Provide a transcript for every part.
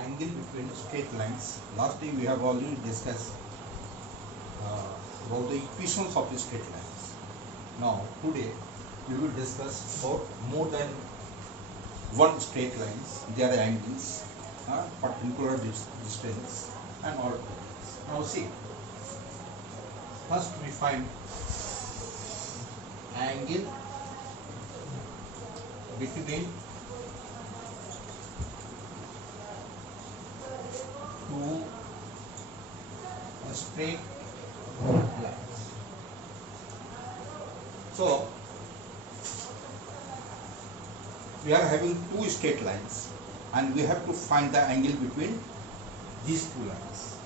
angle between straight lines. Last time we have already discussed about the equations of the straight lines. Now today we will discuss about more than one straight lines, their angles, perpendicular distance and all. Now see, first we find angle between two straight lines. So we are having two straight lines and we have to find the angle between these two lines.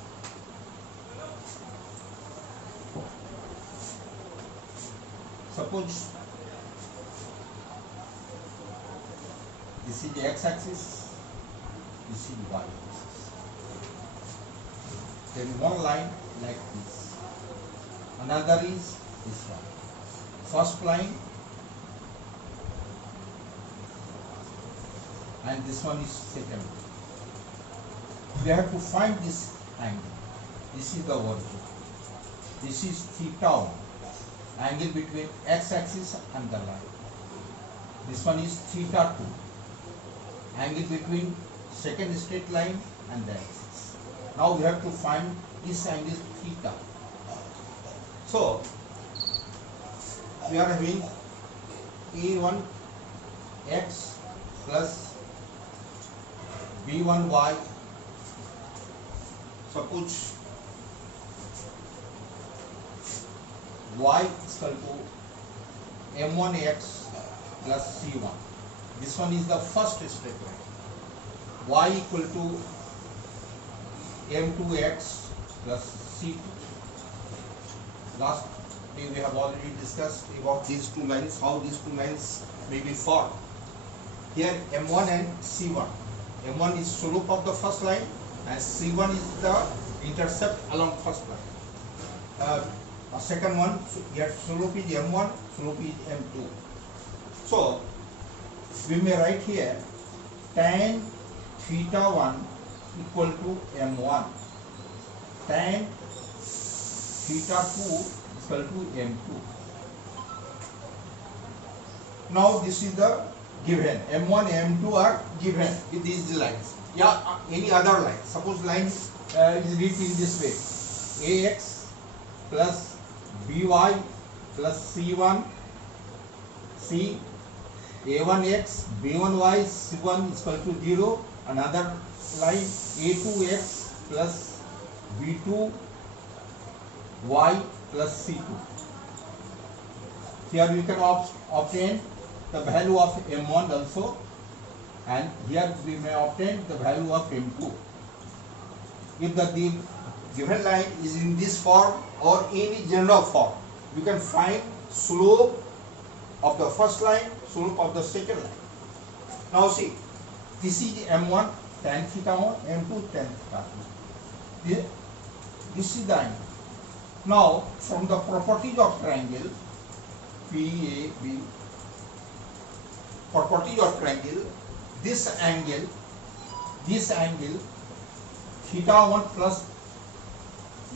Suppose this is the x-axis, this is the y-axis. Then one line like this, another is this one. First line and this one is second. We have to find this angle. This is the origin. This is theta 1, angle between x-axis and the line. This one is theta 2, angle between second straight line and the axis. Now we have to find this angle theta. So we are having a1x plus b1y. Suppose y is equal to m1x plus c1. This one is the first straight line. Y equal to m2x plus c2. Last day we have already discussed about these two lines, how these two lines may be formed. Here m1 and c1. m1 is slope of the first line and c1 is the intercept along first line. Second one, here slope is m1, slope is m2. So we may write here tan theta 1 equal to m1, tan theta 2 equal to m2. Now this is the given, m1 m2 are given with these lines. Yeah, any other line. Suppose line is written in this way: ax plus by plus c1 c a1x b1y c1 is equal to 0. Another line a2x plus b2y plus c2. Here we can obtain the value of m1 also, and here we may obtain the value of m2. If the given line is in this form or any general form, you can find slope of the first line, slope of the second line. Now see, this is m1 tan theta 1, m2 tan theta 2. This is the angle. Now from the properties of triangle PAB, properties of triangle, this angle theta 1 plus,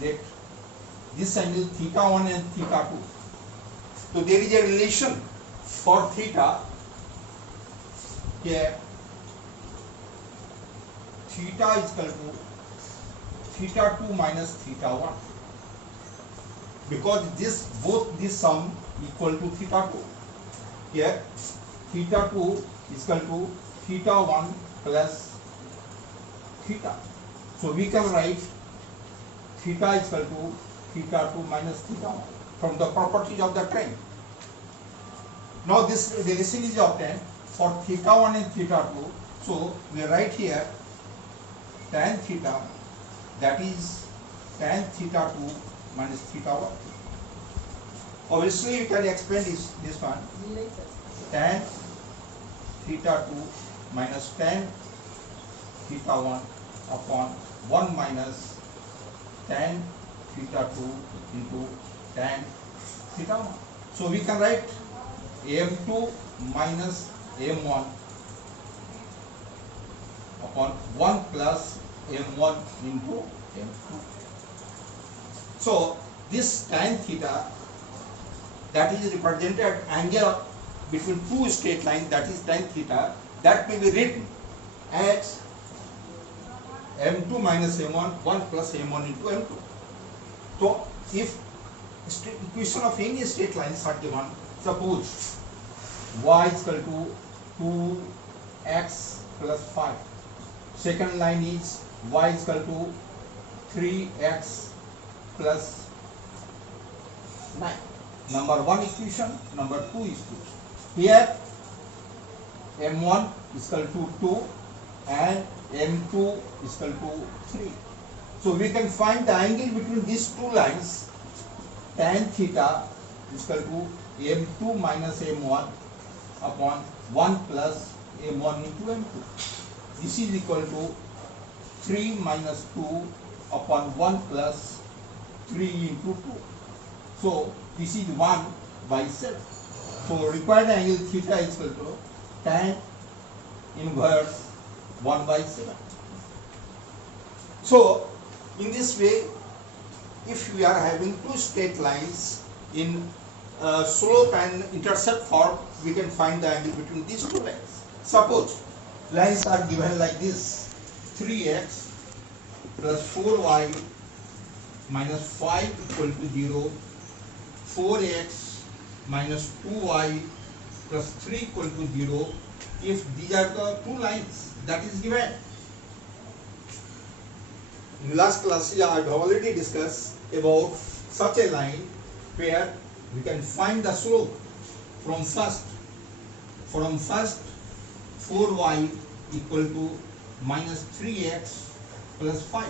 let this angle theta 1 and theta 2. So there is a relation for theta here. Theta is equal to theta 2 minus theta 1, because both this sum equal to theta 2. Here theta 2 is equal to theta 1 plus theta. So we can write theta is equal to theta 2 minus theta 1 from the properties of the triangle. Now this relation is obtained for theta 1 and theta 2. So we write here tan theta, that is tan theta 2 minus theta 1. Obviously you can expand this one, tan theta 2 minus tan theta 1 upon 1 minus tan theta 2 into tan theta 1. So we can write m2 minus m1 upon 1 plus m1 into m2. So this tan theta, that is represented angle between two straight lines, that is tan theta, that may be written as m2 minus m1, 1 plus m1 into m2. So if equation of any straight lines are given, suppose y is equal to 2x plus 5. Second line is y is equal to 3x plus 9. Number 1 equation, number 2 equation. Here m1 is equal to 2 and m2 is equal to 3. So we can find the angle between these two lines. Tan theta is equal to m2 minus m1 upon 1 plus m1 into m2. This is equal to 3 minus 2 upon 1 plus 3 into 2. So this is 1 by 7. So required angle theta is equal to tan inverse 1 by 7. So in this way, if we are having two straight lines in slope and intercept form, we can find the angle between these two lines. Suppose lines are given like this: 3x plus 4y minus 5 equal to 0, 4x minus 2y plus 3 equal to 0. If these are the two lines that is given. In last class I have already discussed about such a line where we can find the slope from first 4y equal to minus 3x plus 5.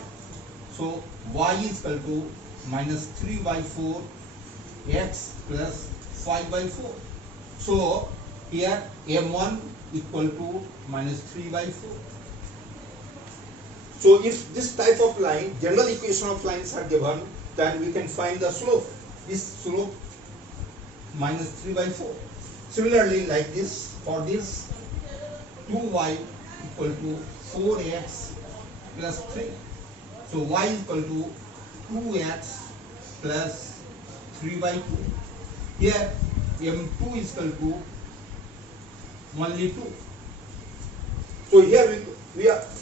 So y is equal to minus 3 by 4 x plus 5 by 4. So here m1 equal to minus 3 by 4. So if this type of line, general equation of lines are given, then we can find the slope. This slope minus 3 by 4. Similarly, like this, for this 2y equal to 4x plus 3. So y is equal to 2x plus 3 by 2. Here m2 is equal to only 2. So here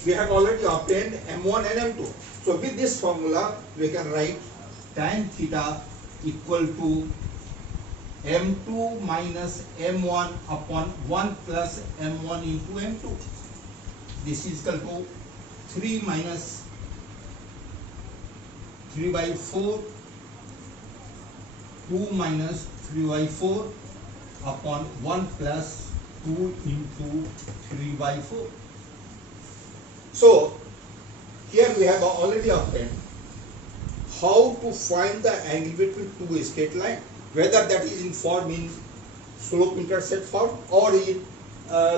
we have already obtained m1 and m2. So with this formula we can write tan theta equal to m2 minus m1 upon 1 plus m1 into m2. This is equal to 3 minus 3 by 4, 2 minus 3 by 4 upon 1 plus 2 into 3 by 4. So here we have already obtained how to find the angle between two straight lines, whether that is in form in slope intercept form or in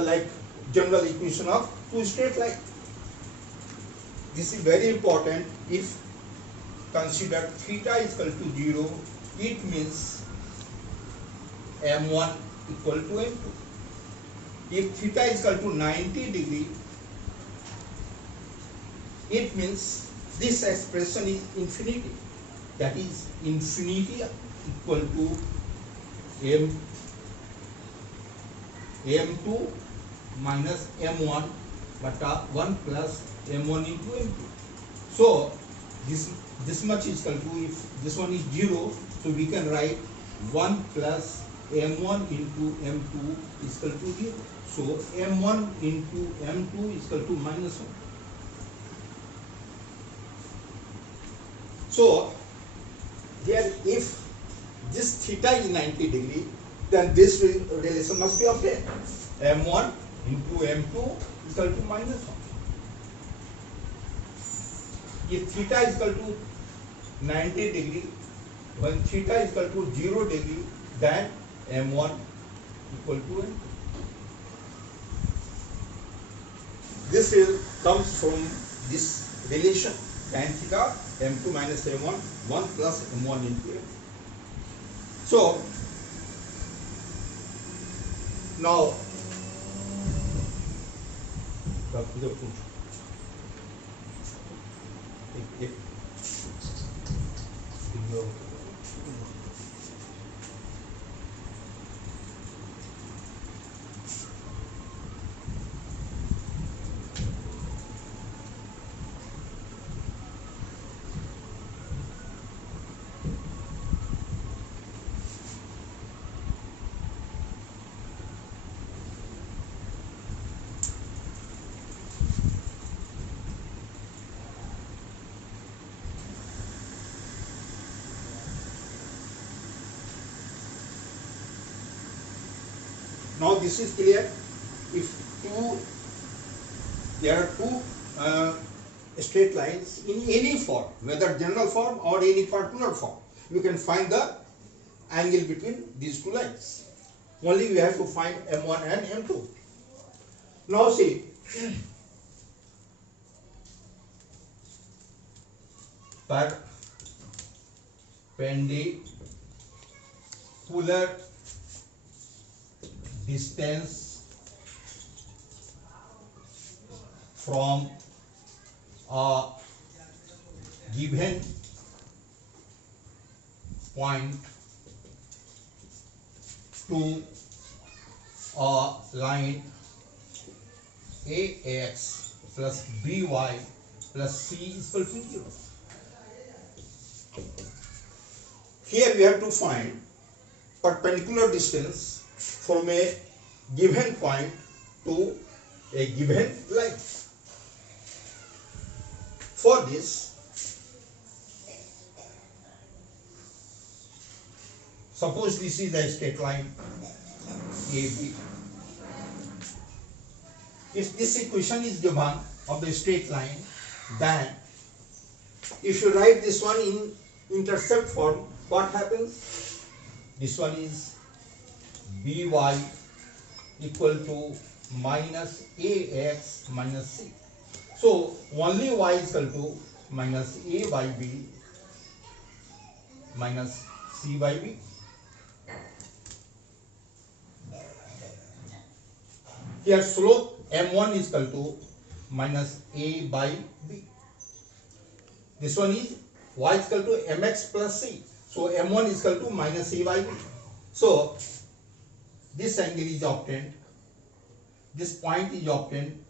like general equation of two straight lines. This is very important. If consider theta is equal to 0, it means m1 equal to m2. If theta is equal to 90 degree, it means this expression is infinity. That is infinity equal to m2 minus m1 but 1 plus m1 into m2. So this much is equal to, if this one is 0, so we can write 1 plus m1 into m2 is equal to 0. So m1 into m2 is equal to minus 1. So here if this theta is 90 degree, then this relation must be obtained. m1 into m2 is equal to minus 1. If theta is equal to 90 degree, when theta is equal to 0 degree, then m1 equal to m2. This comes from this relation tan theta m2 minus m1, 1 plus m1 into m. So now If now this is clear. If there are two straight lines in any form, whether general form or any particular form, you can find the angle between these two lines. Only we have to find M1 and M2. Now see, perpendicular distance from a given point to a line AX plus BY plus C is equal to 0. Here we have to find perpendicular distance from a given point to a given line. For this, suppose this is a straight line AB. If this equation is given of the straight line, then if you write this one in intercept form, what happens? This one is BY equal to minus AX minus C. So only Y is equal to minus A by B minus C by B. Here slope M1 is equal to minus A by B. This one is Y is equal to MX plus C. So M1 is equal to minus A by B. So this angle is obtained. This point is obtained.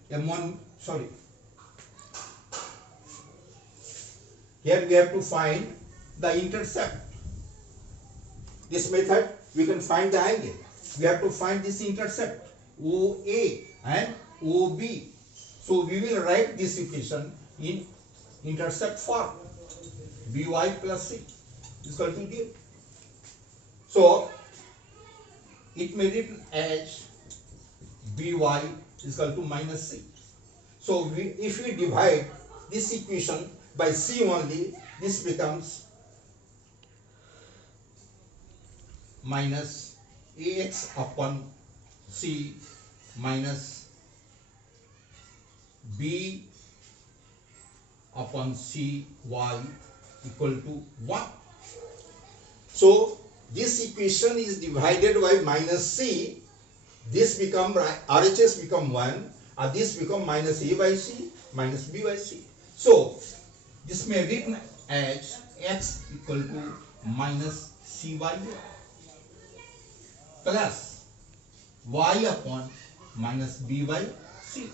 Here we have to find the intercept. This method we can find the angle. We have to find this intercept OA and OB. So we will write this equation in intercept form. BY plus C is equal to 0. So it may be written as BY is equal to minus C. So if we divide this equation by C only, this becomes minus AX upon C minus B upon C Y equal to 1. So this equation is divided by minus C. This become RHS become 1, and this become minus A by C minus B by C. So this may be written as X equal to minus C by B plus Y upon minus B by C.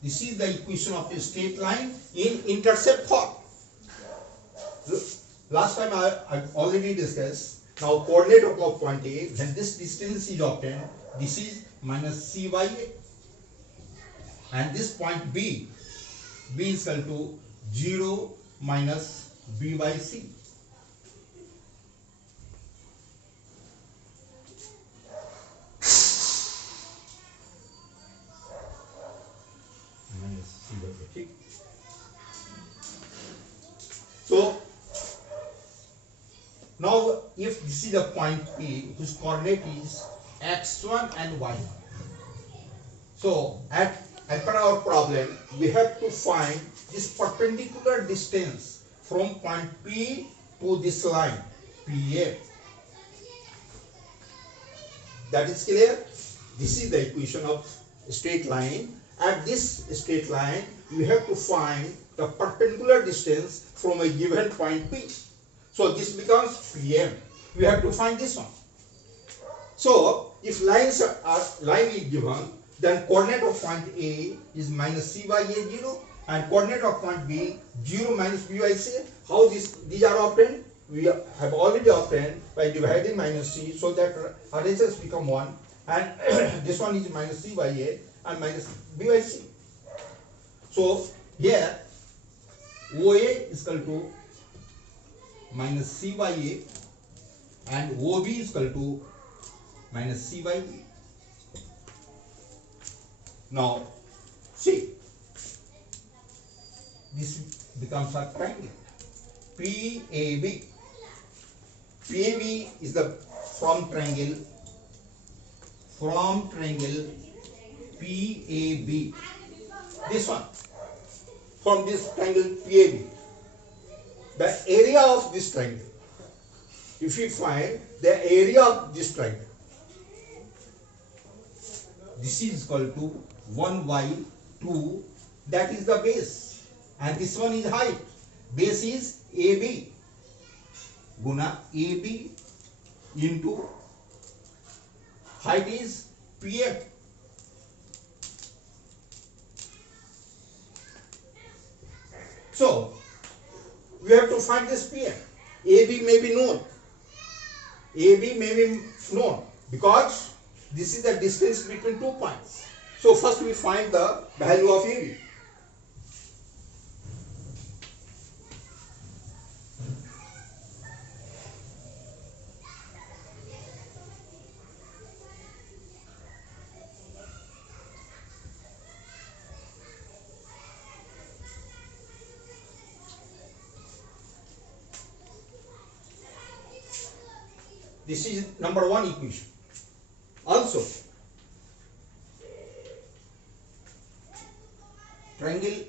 This is the equation of a straight line in intercept form. Last time I already discussed. Now coordinate of point A, when this distance is obtained, this is minus C by A. And this point B is equal to 0 minus B by C. So now if this is the point P whose coordinate is x1 and y1. So as per our problem, we have to find this perpendicular distance from point P to this line PA. That is clear. This is the equation of straight line, at this straight line, you have to find the perpendicular distance from a given point P. So this becomes PM. We have to find this one. So if line is given, then coordinate of point A is minus C by A 0, and coordinate of point B 0 minus B by C. How these are obtained? We have already obtained by dividing minus C, so that RHS become 1, and this one is minus C by A and minus B by C. So here OA is equal to minus C by A and OB is equal to minus C by B. Now see, this becomes a triangle PAB. PAB is the from triangle PAB. This one, from this triangle PAB, the area of this triangle. If we find the area of this triangle, this is equal to 1 by 2, that is the base, and this one is height. Base is AB guna AB into height is PM. So we have to find this PM. AB may be known. AB may be known because this is the distance between 2 points. So first we find the value of AB. This is number 1 equation. Also, triangle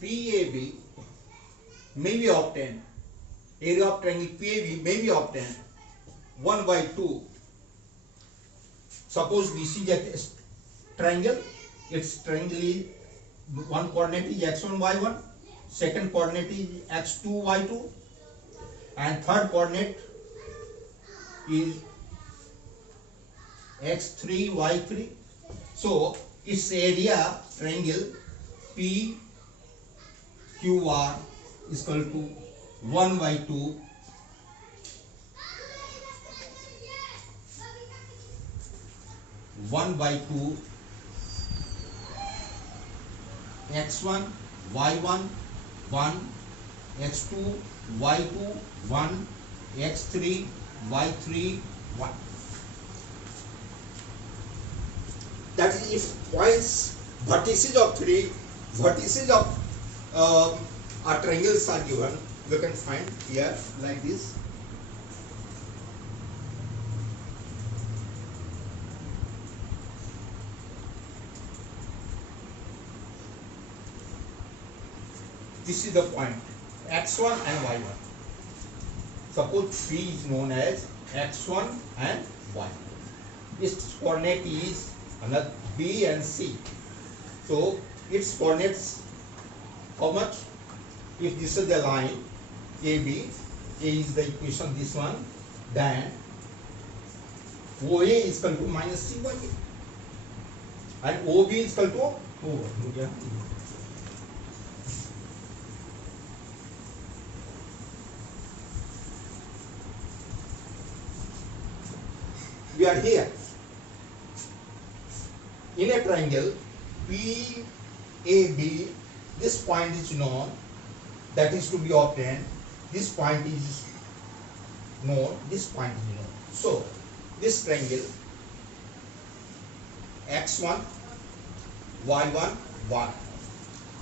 PAB may be obtained, area of triangle PAB may be obtained 1 by 2. Suppose this is a triangle, its triangle is one coordinate is x1, y1, second coordinate is x2, y2, and third coordinate is x3, y3. So its area triangle PQR is equal to 1 by 2 x1, y1 1, x2, y2 1, x3, y3 1. That is, if points vertices of our triangles are given, we can find here like this. This is the point x1 and y1. Suppose P is known as x1 and y. Its coordinate is another B and C. So its coordinates, how much? If this is the line AB, A is the equation, this one, then OA is equal to minus C by A, and OB is equal to we are here in a triangle PAB. This point is known, that is to be obtained. This point is known, this point is known. So this triangle x1, y1 1.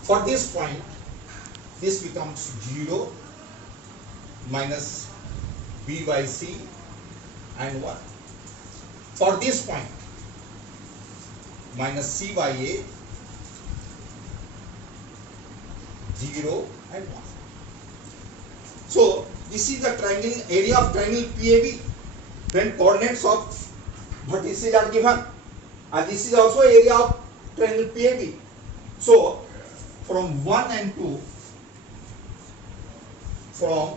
For this point, this becomes 0 minus B by C and 1. For this point, minus C by A, 0 and 1. So this is the triangle, area of triangle PAB when coordinates of vertices are given. and this is also area of triangle PAB. So from 1 and 2, from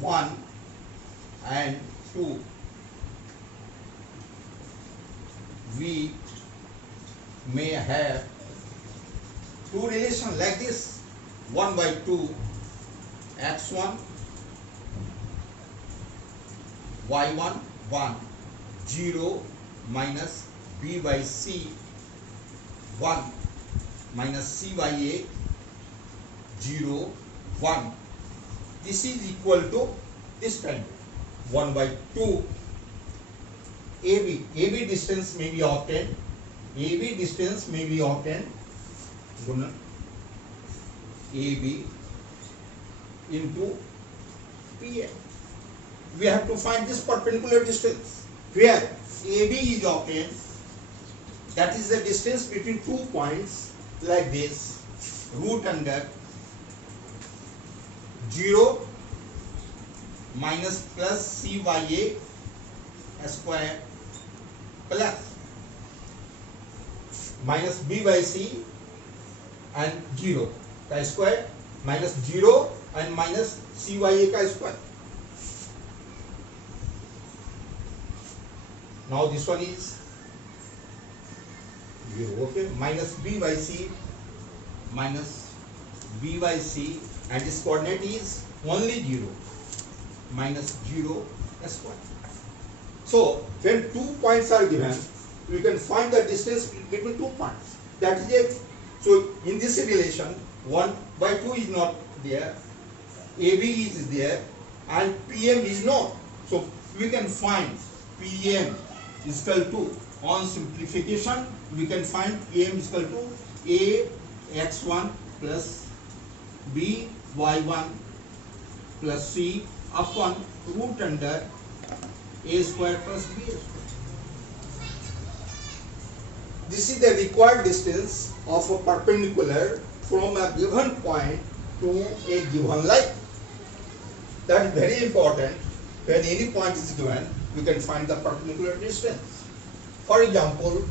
1 and 2, we may have two relations like this: 1 by 2 x1 y1 1 0 minus b by c 1 minus c by a 0 1. This is equal to this triangle 1 by 2 AB distance may be obtained. AB distance may be obtained. Guna AB into PA. We have to find this perpendicular distance. Where AB is obtained, that is the distance between 2 points like this, root under 0 minus plus c by a square plus minus b by c and 0 का square minus 0 and minus c by a का square. Now this one is 0, okay, minus b by c minus b by c, and this coordinate is only 0 minus 0 square. So when 2 points are given, we can find the distance between 2 points. That is it. So in this relation, 1 by 2 is not there, AB is there, and PM is not. So we can find PM is equal to, on simplification, we can find PM is equal to A x1 plus B y1 plus C upon root under A square plus B square. This is the required distance of a perpendicular from a given point to a given line. That is very important. When any point is given, we can find the perpendicular distance. For example,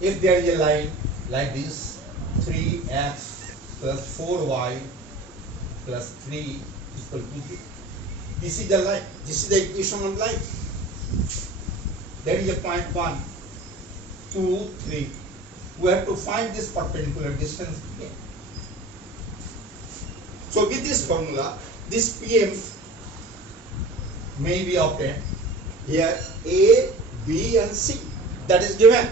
if there is a line like this, 3x plus 4y plus 3 equal to 0. This is the line. This is the equation of line. There is a point 1, 2, 3. We have to find this perpendicular distance here. So with this formula, this PM may be obtained. Here A, B and C, that is given.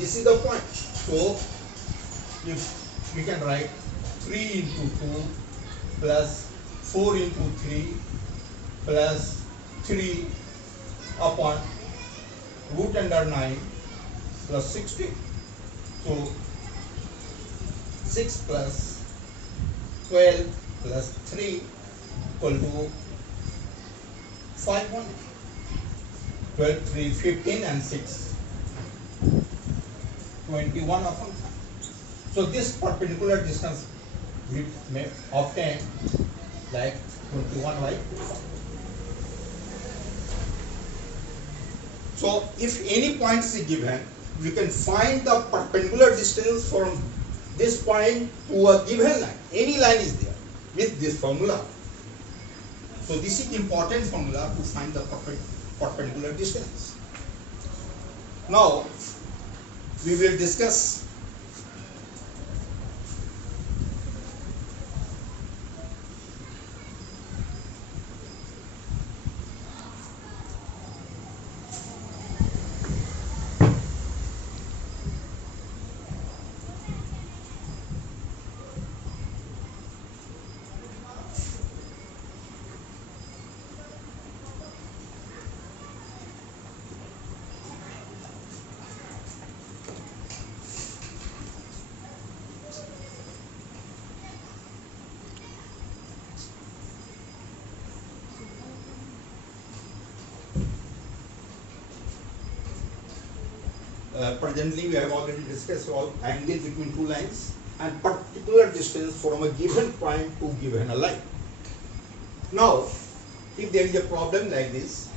This is the point. So if we can write 3 into 2 plus 4 into 3 plus 3 upon root under 9 plus 16. So 6 plus 12 plus 3 equal to 500. 12, 3, 15 and 6. 21 upon 5. So this perpendicular distance we may obtain like 21 by 5. So if any point is given, we can find the perpendicular distance from this point to a given line. Any line is there with this formula. So this is important formula to find the perpendicular distance. Now we will discuss presently we have already discussed all angle between two lines and particular distance from a given point to given a line. Now, if there is a problem like this,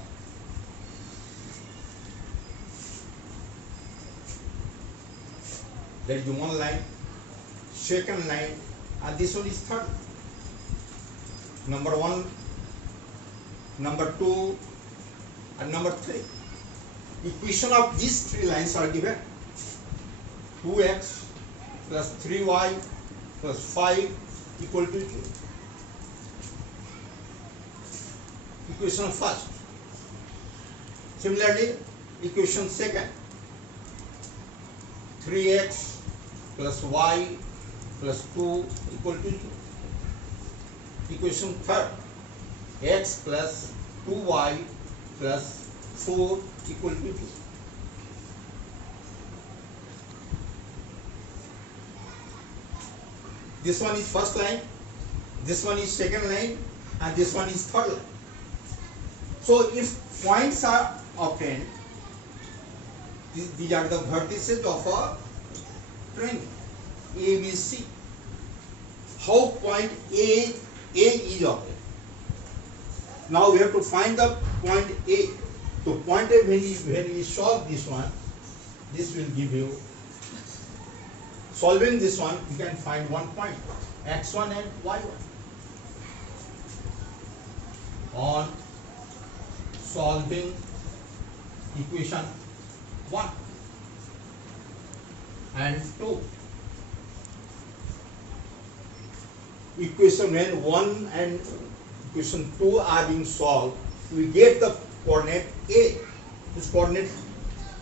there is one line, second line, and this one is third. Number 1, number 2, and number 3. Equation of these three lines are given. 2x plus 3y plus 5 equal to 2. Equation first. Similarly, equation second. 3x plus y plus 2 equal to 2. Equation third. X plus 2y plus 4 equal to 2. This one is first line, this one is second line, and this one is third line. So if points are obtained, these are the vertices of a triangle ABC. How point A is obtained? Now we have to find the point A. So point A, when we solve this one, this will give you, solving this one, you can find one point, x1 and y1. On solving equation 1 and 2. Equation when 1 and equation 2 are being solved, we get the coordinate A. This coordinate,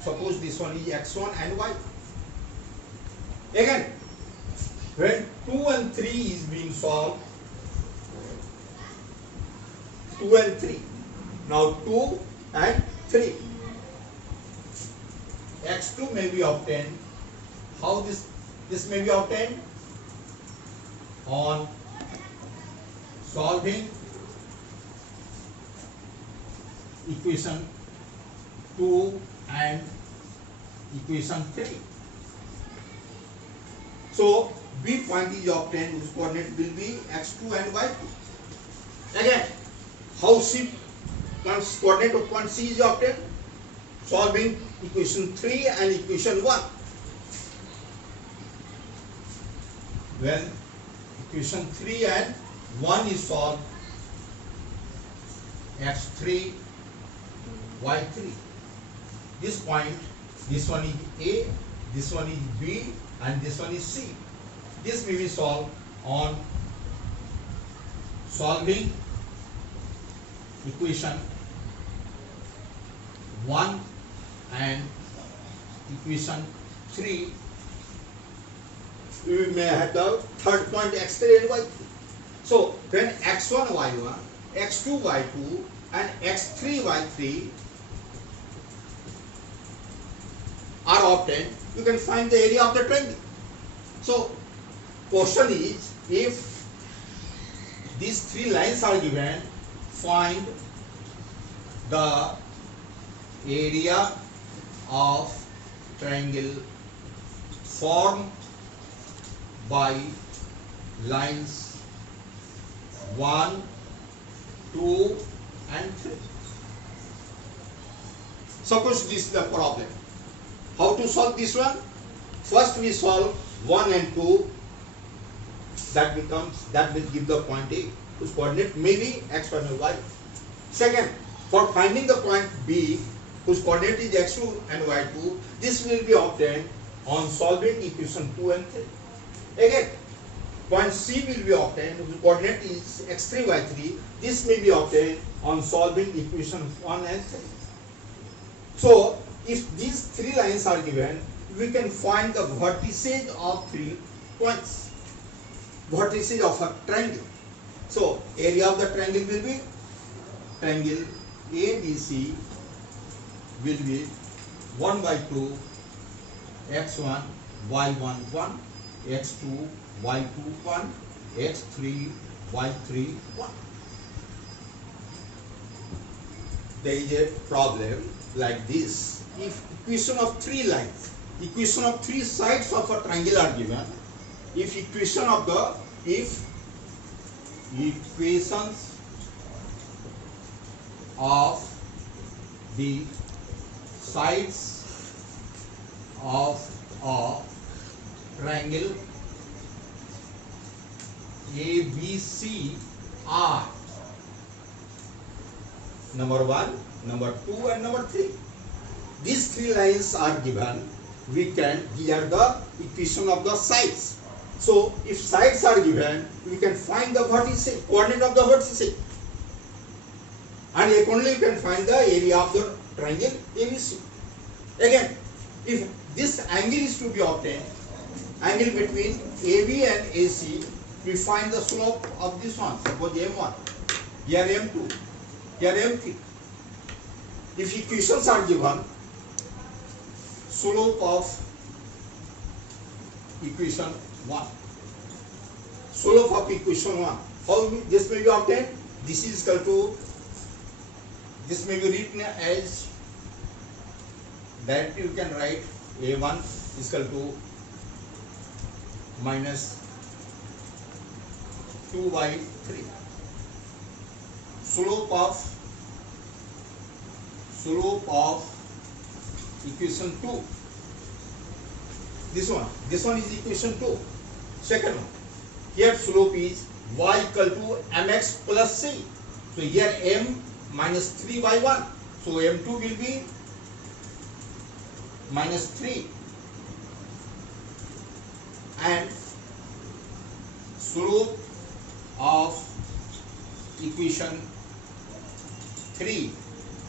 suppose this one is x1 and y. Again, when 2 and 3 is being solved, 2 and 3. Now 2 and 3. x2 may be obtained. How this may be obtained? On solving equation 2 and equation 3. So B point is obtained, whose coordinate will be x2 and y2. Again, how C coordinate of point C is obtained? Solving equation 3 and equation 1. When equation 3 and 1 is solved, x3, y3. This point, this one is A, this one is B, and this one is C. This may be solved on solving equation 1 and equation 3. We may have the third point x3 and y3. So when x1 y1, x2 y2, and x3 y3 are obtained, you can find the area of the triangle. So question is, if these three lines are given, find the area of triangle formed by lines 1, 2 and 3. Suppose this is the problem. How to solve this one? First we solve 1 and 2. That will give the point A, whose coordinate may be x1 and y. Second, for finding the point B, whose coordinate is x2 and y2, this will be obtained on solving equation 2 and 3. Again, point C will be obtained, whose coordinate is x3, y3. This may be obtained on solving equations 1 and 3. So, if these three lines are given, we can find the vertices of 3 points. Vertices of a triangle. So, area of the triangle will be, triangle ABC will be 1 by 2, x1, y1, 1, x2, y2, 1, x3, y3, 1. There is a problem like this. if equation of three lines, equation of three sides of a triangle are given, if equations of the sides of a triangle ABC are number 1, number 2 and number 3. These three lines are given. These are the equation of the sides. So if sides are given, we can find the vertices, coordinate of the vertices. And accordingly you can find the area of the triangle ABC. Again, if this angle is to be obtained, angle between AB and AC, we find the slope of this one, suppose M1, here M2, here M3. If equations are given, slope of equation 1, slope of equation 1, how this may be obtained? This is equal to, this may be written as, that you can write A1 is equal to minus 2 by 3. Slope of equation 2. This one is equation 2. Second one. Here slope is y equal to mx plus c. So here m minus 3 by 1. So m2 will be minus 3. And slope of equation 3,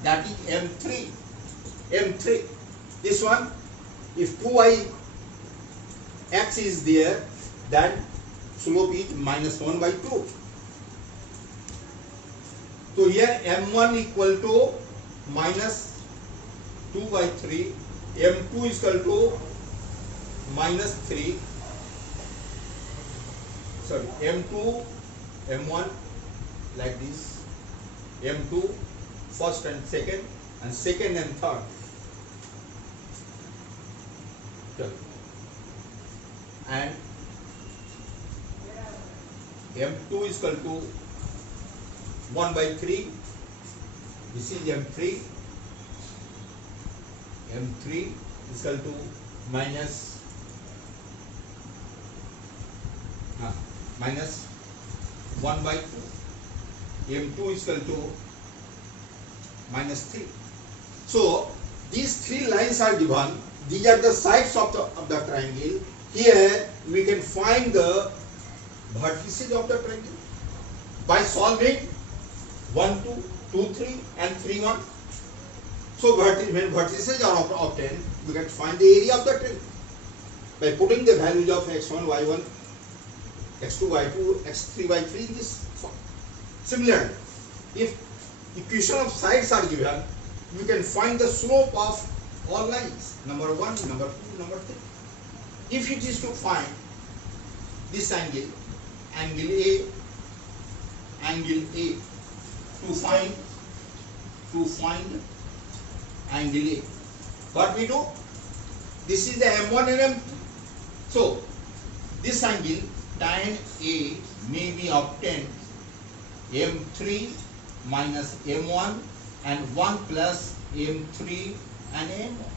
that is M3. This one, if 2y x is there, then slope is minus 1 by 2. So here M1 equal to minus 2 by 3, M2 is equal to minus 3. Sorry, M2, M1 like this, M2 first and second and third. And M2 is equal to 1 by 3. This is M3. M3 is equal to minus 1 by 2. M2 is equal to minus 3. So these three lines are given. These are the sides of the triangle. Here we can find the vertices of the triangle by solving 1, 2, 2, 3 and 3, 1. So when vertices are obtained, we can find the area of the triangle by putting the values of x1, y1, x2, y2, x3, y3 in this form. Similarly, if equation of sides are given, we can find the slope of all lines, number 1, number 2, number 3. If it is to find this angle, angle A, to find angle A, what we do? This is the M1 and M2. So this angle tan A may be obtained M3 minus M1 and 1 plus M3 and M1.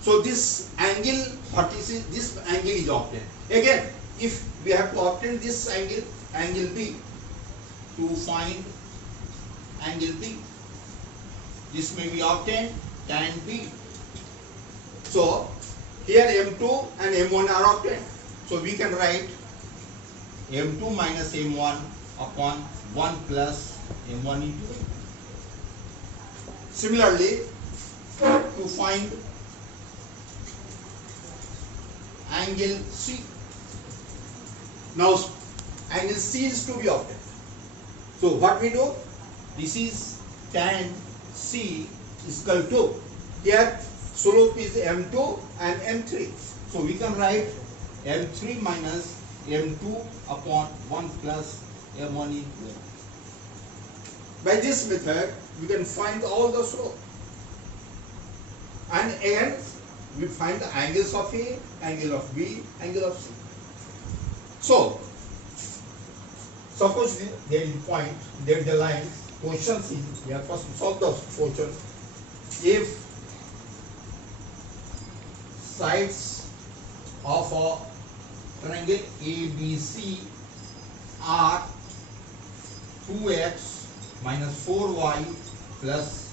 So this angle vertices, this angle is obtained. Again, if we have to obtain this angle, angle B, to find angle B, this may be obtained tan B. So here M2 and M1 are obtained. So we can write M2 minus M1 upon 1 plus M1 into A. Similarly, to find angle C. Now angle C is to be obtained. So what we do? This is tan C is equal to, here slope is M2 and M3. So we can write M3 minus M2 upon 1 plus M1 into A. By this method, we can find all the slope. And again we find the angles of A, angle of B, angle of C. So suppose there is point, there is the line. Questions is we have first to solve the question. If sides of a triangle ABC are 2x minus 4y plus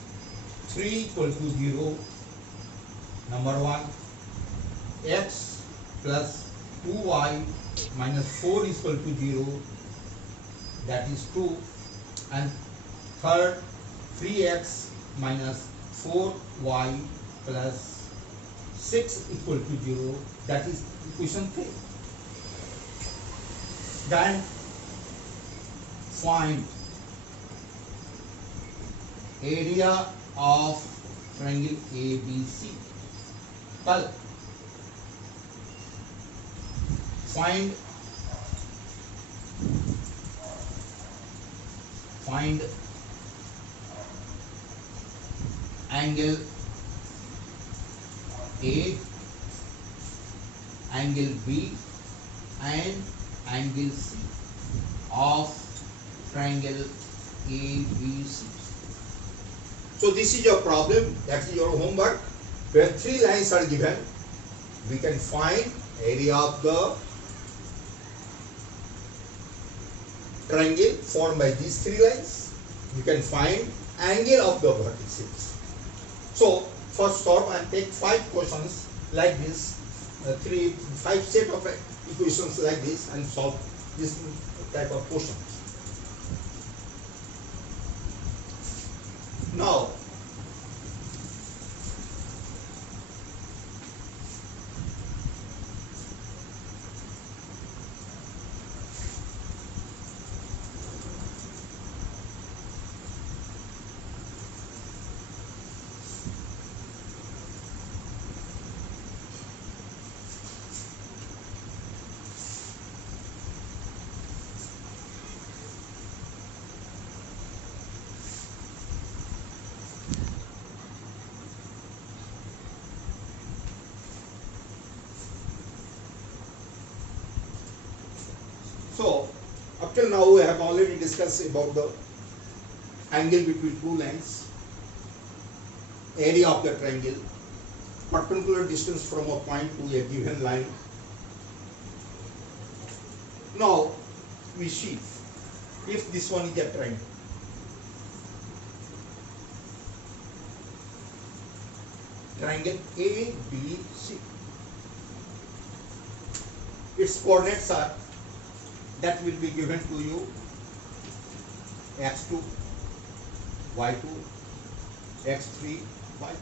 3 equal to 0. Number 1, x plus 2y minus 4 is equal to 0, that is 2, and third 3x minus 4y plus 6 equal to 0, that is equation 3. Then find area of triangle ABC. Well, find angle A, angle B and angle C of triangle ABC. So this is your problem, that is your homework. Where 3 lines are given, we can find area of the triangle formed by these 3 lines. You can find angle of the vertices. So first solve and take 5 questions like this, 5 set of equations like this, and solve this type of questions. Now up till now we have already discussed about the angle between 2 lines, area of the triangle, perpendicular distance from a point to a given line. Now we see if this one is a triangle. Triangle ABC. Its coordinates are, that will be given to you, x2, y2, x3, y3.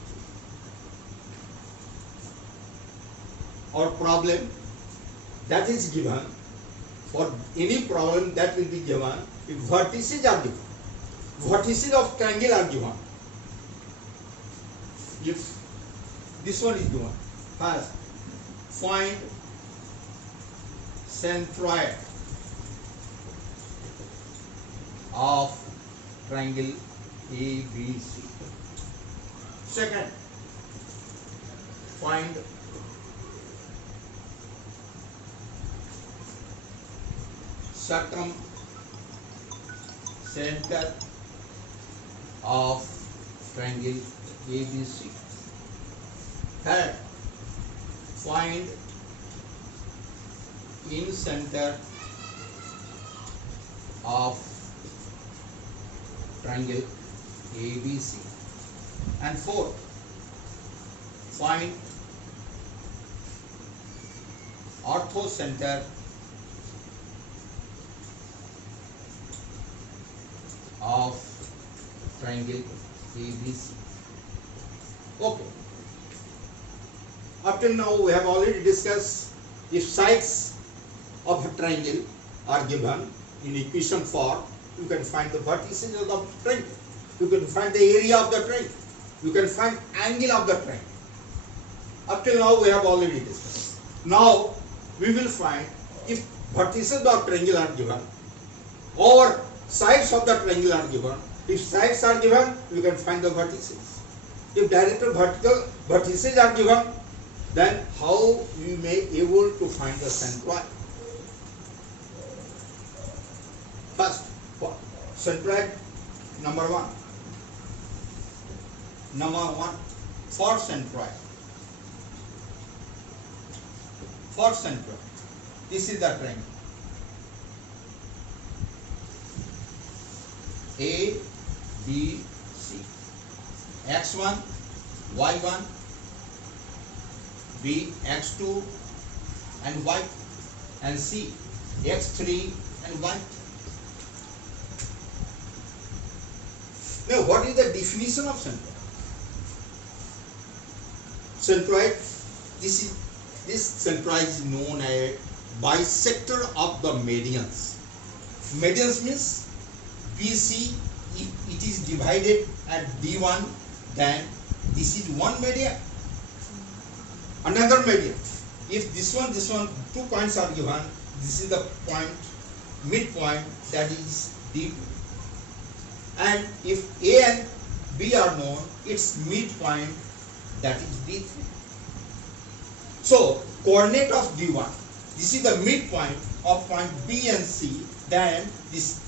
Or problem that is given, for any problem that will be given, if vertices are given, vertices of triangle are given. If this one is given, first find centroid of triangle ABC. Second, find circumcenter of triangle ABC. Third, find incenter of triangle ABC. And fourth, find orthocenter of triangle ABC. Okay. Up till now we have already discussed, if sides of a triangle are given in equation form, you can find the vertices of the triangle, you can find the area of the triangle, you can find angle of the triangle. Up till now we have already discussed. Now we will find, if vertices of triangle are given or sides of the triangle are given. If sides are given, you can find the vertices. If direct vertical vertices are given, then how we may able to find the centroid? First, centroid number one. For centroid. This is the triangle. A, B, C. X1, Y1, B, X2 and Y, and C, X3 and Y. Now, what is the definition of centroid? This centroid is known as bisector of the medians. Medians means BC, if it is divided at D1, then this is one median. Another median. If this one, 2 points are given, this is the point, midpoint, that is D2. And if A and B are known, its midpoint, that is D3. So, coordinate of D1, this is the midpoint of point B and C, then this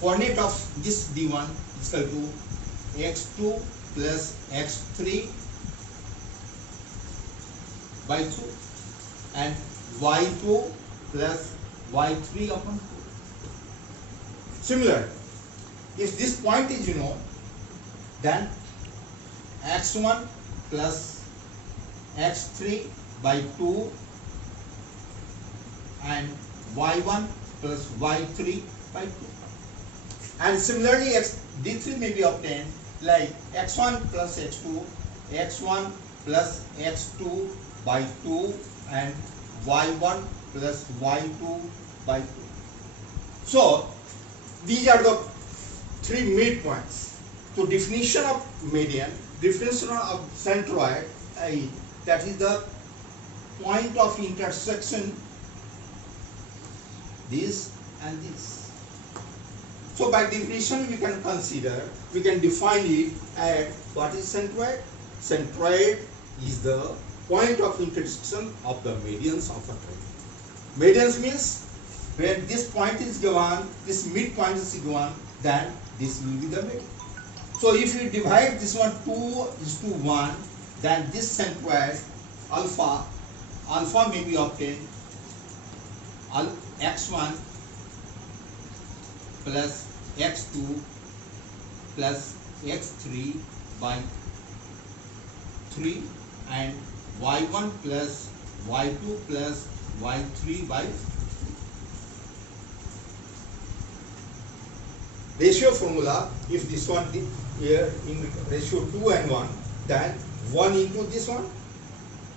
coordinate of this D1 is equal to x2 plus x3 by 2 and y2 plus y3 upon 2. Similar, if this point is known, then x1 plus x3 by 2 and y1 plus y3 by 2. And similarly, d3 may be obtained like x1 plus x2, x1 plus x2 by 2 and y1 plus y2 by 2. So, these are the 3 midpoints. So, definition of median, definition of centroid, that is the point of intersection this and this. So by definition we can define it as what is centroid? Centroid is the point of intersection of the medians of a triangle. Medians means when this point is given, this midpoint is given, then this will be the median. So if you divide this one 2:1, then this centroid alpha may be obtained x1 plus x2 plus x3 by 3 and y1 plus y2 plus y3 by ratio formula. If this one here in ratio 2 and 1, then 1 into this one,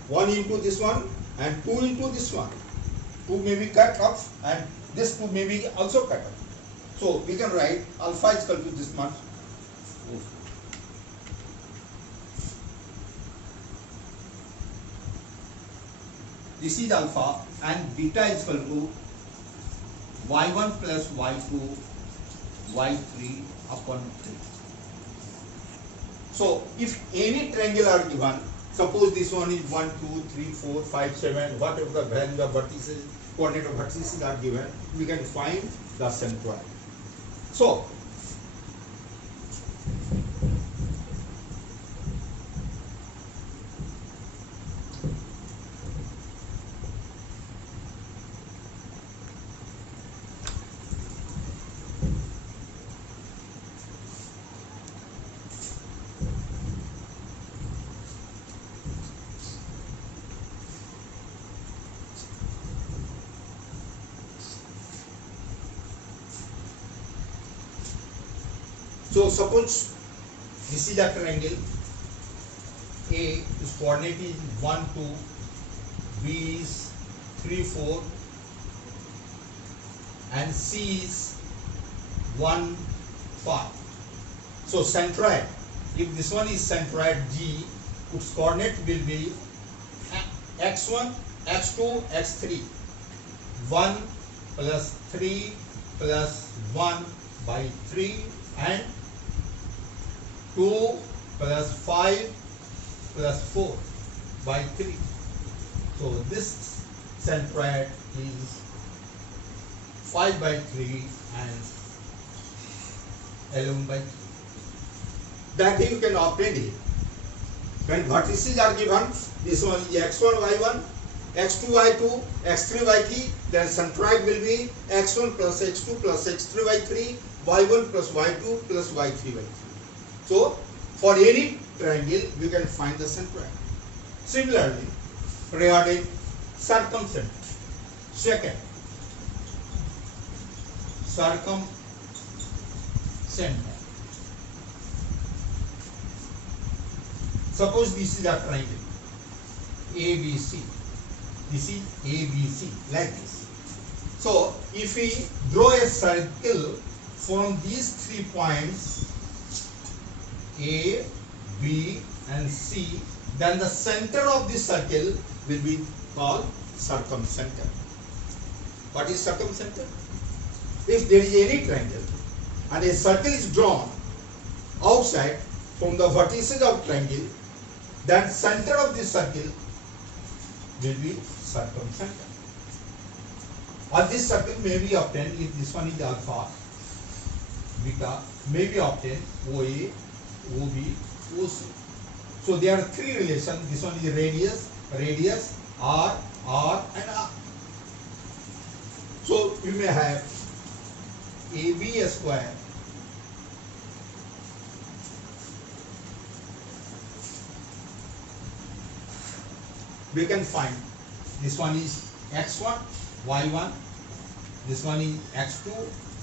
1 into this one and 2 into this one. 2 may be cut off and this 2 may be also cut off. So we can write alpha is equal to this much. This is alpha and beta is equal to y1 plus y2 y3 upon 3. So if any triangle are given, suppose this one is 1, 2, 3, 4, 5, 7, whatever the value of vertices, coordinate of vertices are given, we can find the centroid. So suppose this is a triangle. A is coordinate is 1, 2, B is 3, 4 and C is 1, 5. So centroid, if this one is centroid G, its coordinate will be x1, x2, x3, 1 plus 3 plus 1 by 3 and 2 plus 5 plus 4 by 3. So this centroid is 5 by 3 and 11 by 3. That you can obtain it. When vertices are given, this one is x1, y1, x2, y2, x3, y3, then centroid will be x1 plus x2 plus x3, y3, y1 plus y2 plus y3, y3. So, for any triangle, you can find the centroid. Similarly, regarding circumcenter. Second, circumcenter. Suppose this is a triangle, ABC. This is ABC, like this. So, if we draw a circle from these 3 points, A, B and C, then the center of this circle will be called circumcenter. What is circumcenter? If there is any triangle and a circle is drawn outside from the vertices of triangle, then center of this circle will be circumcenter. Or this circle may be obtained if this one is alpha, beta, may be obtained OA, OB, OC. So there are 3 relations. This one is radius, R, and R. So you may have AB square we can find this one is x1, y1, this one is x2,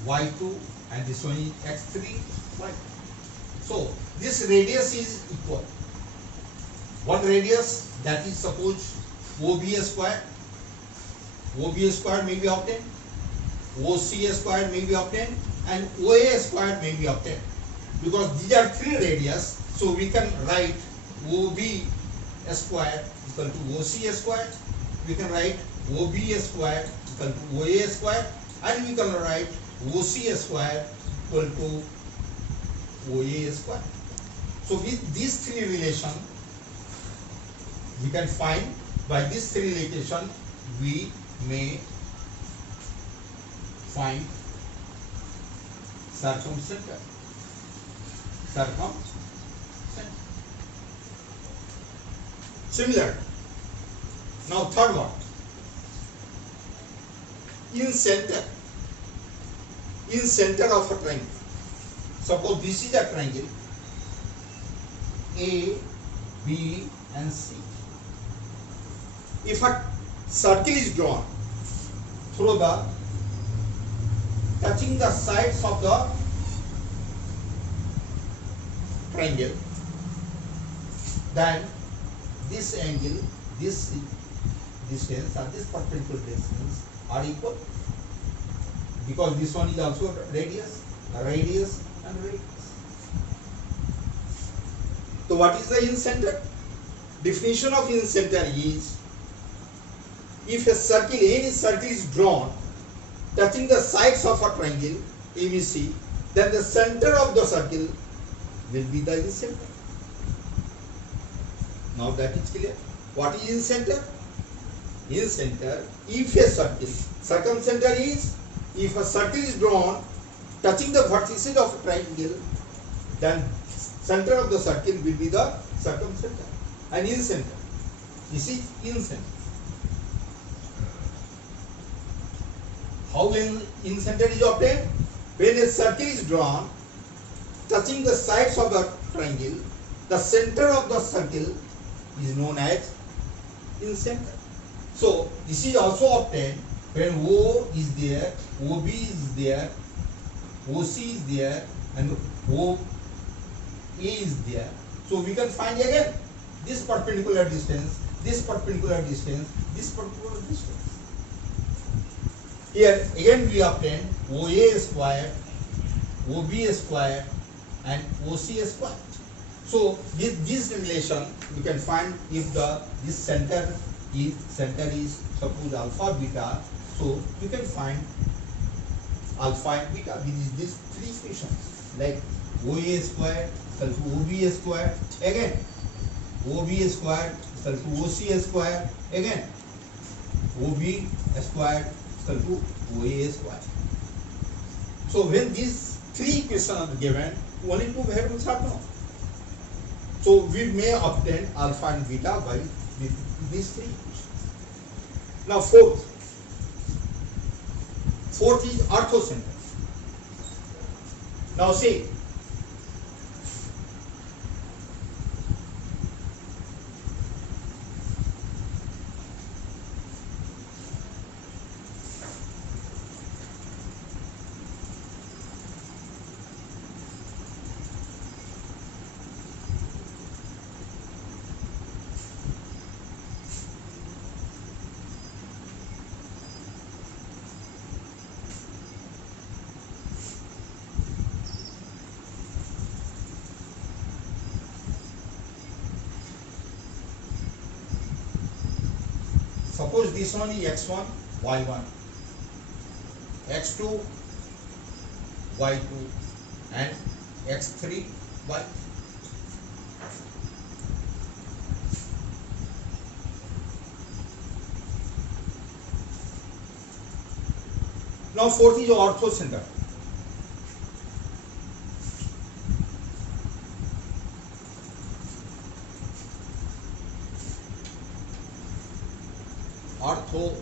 y2, and this one is x3, y2. So this radius is equal. One radius, that is suppose OB square. OB square may be obtained, OC square may be obtained, and OA square may be obtained. Because these are 3 radius, so we can write OB square equal to OC square. We can write OB square equal to OA square, and we can write OC square equal to OA square. So with these 3 relation, we can find, by these 3 relation, we may find circumcenter. Similar. Now third one, in center of a triangle. Suppose this is a triangle A, B and C. If a circle is drawn through the touching the sides of the triangle, then this angle, this distance and this perpendicular distance are equal, because this one is also radius and radius. So what is the incenter? Definition of incenter is, if a circle, any circle is drawn touching the sides of a triangle ABC, then the center of the circle will be the incenter. Now that is clear. What is incenter? Incenter, if a circle, circumcenter is, if a circle is drawn touching the vertices of a triangle, then center of the circle will be the circumcenter. And incenter, this is incenter. How incenter is obtained? When a circle is drawn touching the sides of the triangle, the center of the circle is known as incenter. So this is also obtained when O is there, OB is there, OC is there, and OA is there. So we can find again this perpendicular distance, this perpendicular distance, this perpendicular distance. Here again we obtain OA square, OB square, and OC square. So with this relation you can find if this center is suppose alpha beta, so you can find alpha and beta with these 3 equations, like OA square equal to OB square. Again, OB square equal to OC square. Again, OB square equal to OA square. So when these three equations are given, only two variables are known. So we may obtain alpha and beta by these three equations. Now fourth is orthocenter. Now see, suppose this one is x1, y1, x2, y2, and x3, y3. Now fourth is orthocenter. Orthocenter.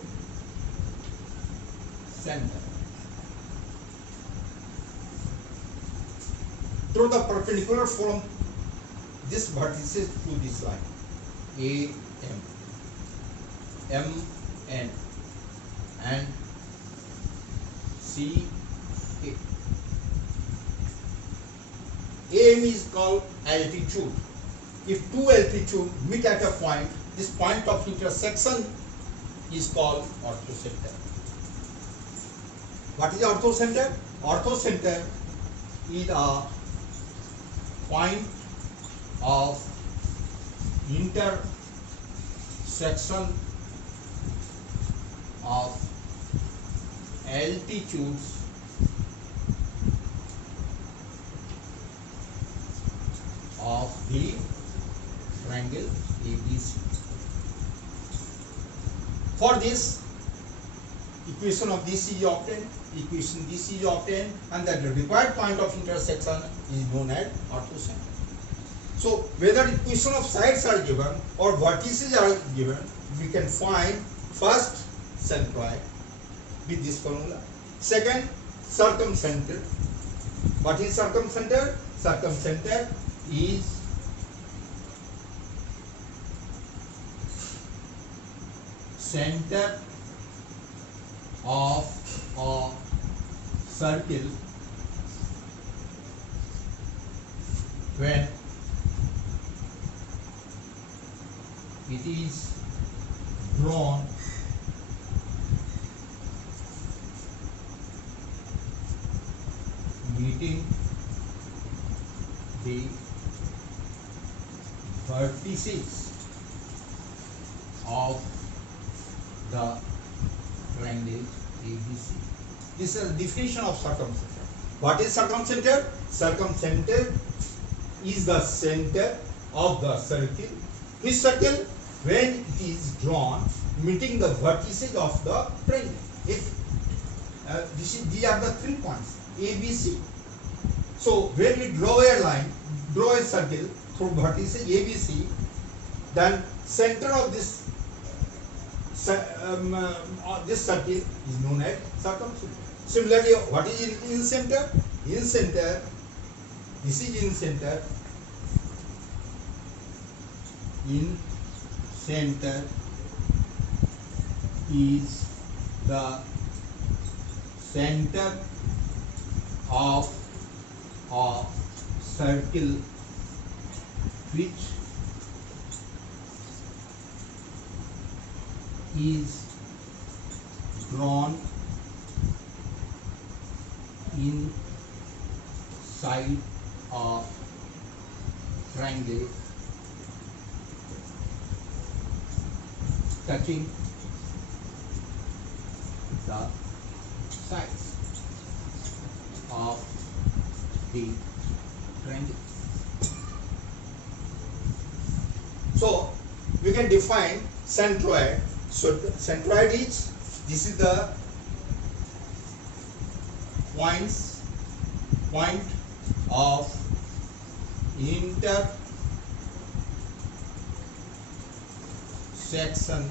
Draw the perpendicular from this vertices to this line. A, M, N, and C, A. AM is called altitude. If two altitudes meet at a point, this point of intersection is called orthocenter. What is orthocenter? Orthocenter is a point of intersection of altitudes of the triangle ABC. For this, equation of this is obtained, equation this is obtained, and that the required point of intersection is known as orthocenter. So whether equation of sides are given or vertices are given, we can find first centroid with this formula. Second, circumcenter. What is circumcenter? Circumcenter is center of a circle when it is drawn meeting the vertices of the triangle ABC. This is the definition of circumcenter. What is circumcenter? Circumcenter is the center of the circle. Which circle? When it is drawn meeting the vertices of the triangle. If these are the 3 points ABC. So when we draw a line, draw a circle through vertices ABC, then center of this circle is known as circumcenter. Similarly, what is in center? In center, this is in center. In center is the center of a circle which is drawn inside a triangle touching the sides of the triangle. So we can define centroid. So centroid is, this is the point of intersection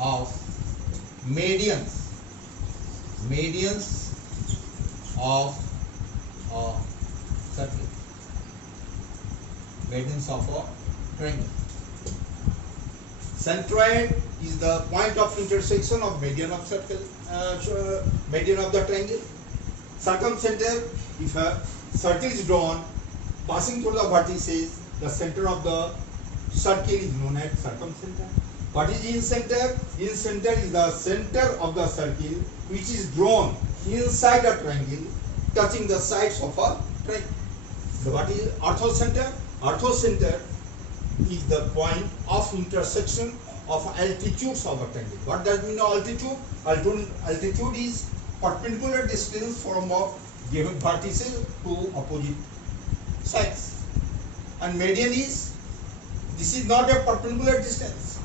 of medians of a circle, medians of a triangle. Centroid is the point of intersection of median of circle, median of the triangle. Circumcenter, if a circle is drawn passing through the vertices, the center of the circle is known as circumcenter. What is incenter? Incenter is the center of the circle which is drawn inside a triangle, touching the sides of a triangle. So what is orthocenter? Orthocenter is the point of intersection of altitudes of a triangle. What does mean altitude? Altitude is perpendicular distance from a given vertices to opposite sides. And median is, this is not a perpendicular distance.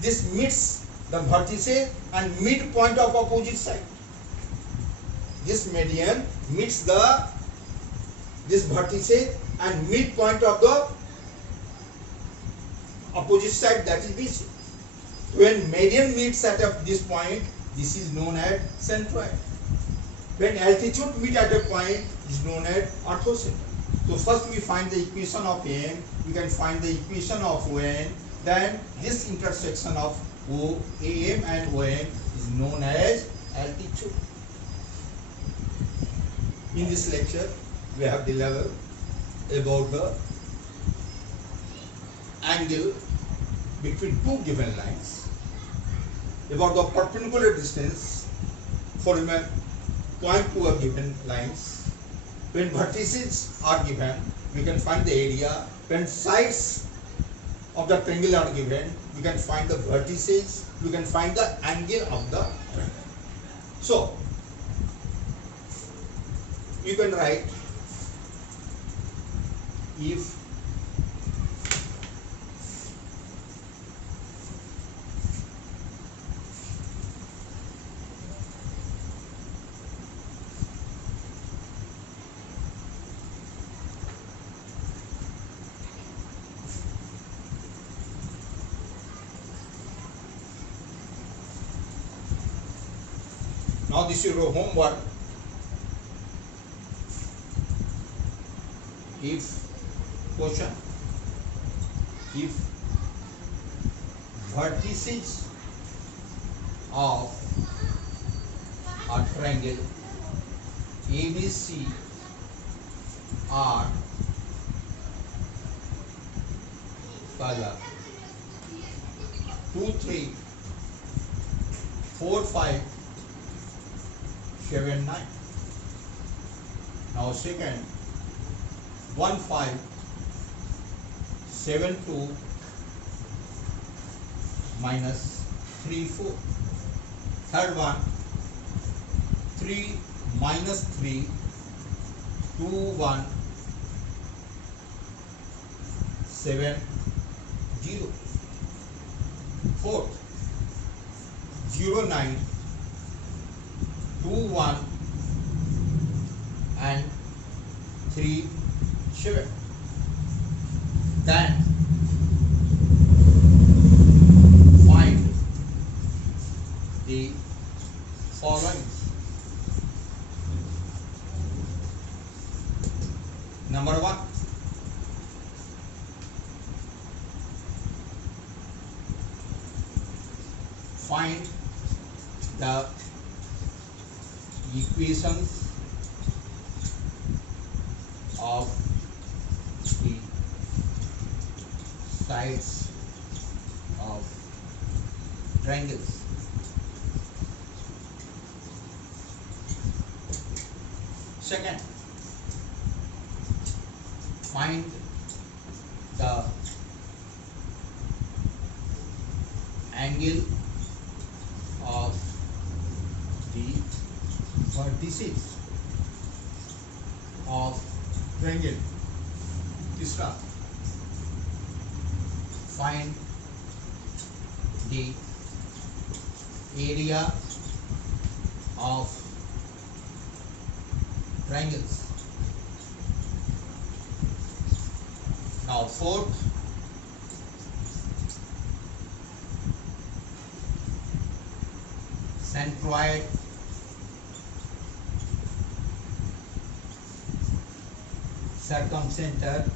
This meets the vertices and midpoint of opposite side. This median meets this vertices and midpoint of the opposite side, that is BC. When median meets at this point, this is known as centroid. When altitude meet at a point, is known as orthocenter. So first we find the equation of M, we can find the equation of ON, then this intersection of AM and ON is known as altitude. In this lecture, we have developed about the angle between two given lines, about the perpendicular distance from a point to a given lines. When vertices are given, we can find the area. When sides of the triangle are given, we can find the vertices, we can find the angle of the triangle. So you can write, if now this is your homework. If question, if vertices of a triangle ABC are color 2, 3, 4, 5, 7, 9. Now second, 1, 5, 7, 2, minus 3, 4. Third one, 3, minus 3, 2, 1, 7, 0. Fourth, 0, 9, 2, 1 and 3, 7. Then find the following. Number 1, find the equations of the sides of triangles. Second, find the angle of the vertices of triangle. तीसरा, find the area of triangles. Now fourth, centroid circumcenter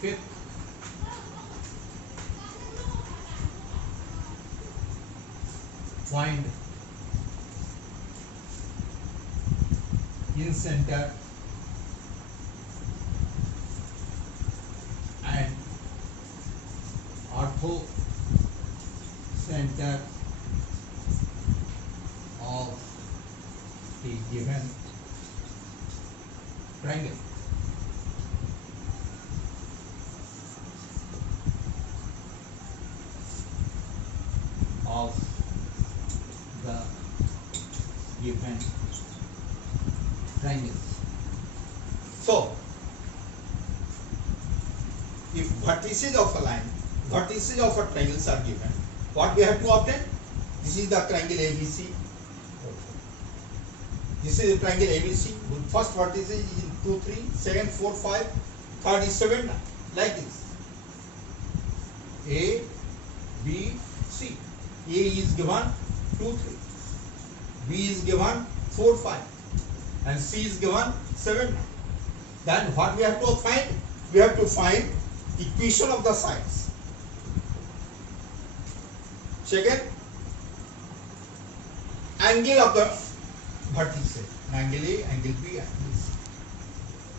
fifth, find in center and ortho center of the given triangle. Of the given triangles. So, if vertices of a line, vertices of a triangles are given, what we have to obtain? This is the triangle ABC. This is the triangle ABC. With first vertices is 2, 3, second 4, 5, third is 7, 9, like this. A, B, C. A is given 2, 3, B is given 4, 5, and C is given 7, 9. Then what we have to find? We have to find equation of the sides. Second, angle of the vertices, angle A, angle B, angle C.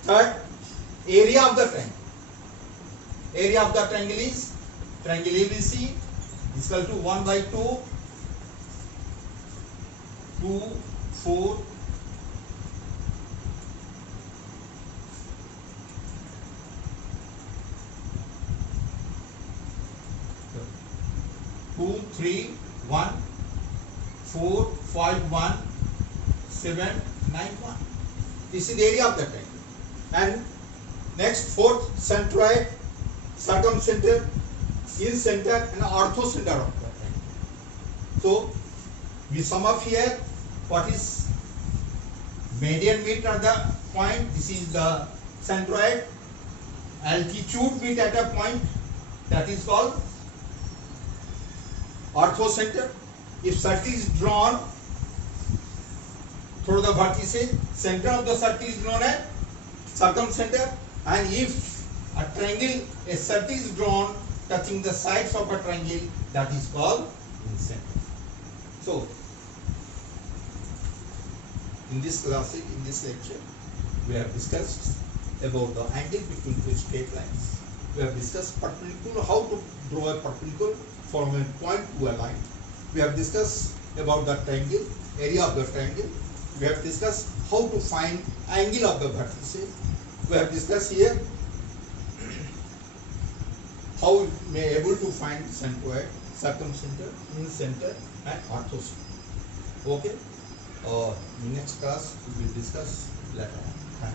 Third, area of the triangle. Area of the triangle is triangle ABC is equal to 1 by 2, 2, 4, 2, 3, 1, 4, 5, 1, 7, 9, 1. This is the area of the triangle. And next, fourth, centroid, circumcenter, in center, and ortho center of the triangle. So, we sum up here what is median meet at the point. This is the centroid. Altitude meet at a point, that is called ortho center. If circle is drawn through the vertices, center of the circle is known as circumcenter, and if a triangle, a circle is drawn touching the sides of a triangle, that is called incenter. So, in this class, in this lecture, we have discussed about the angle between two straight lines. We have discussed perpendicular, how to draw a perpendicular from a point to a line. We have discussed about the triangle, area of the triangle. We have discussed how to find angle of the vertices. We have discussed here how we may able to find centroid, circumcenter, incenter, and orthocenter. Okay. In next class we will discuss later on.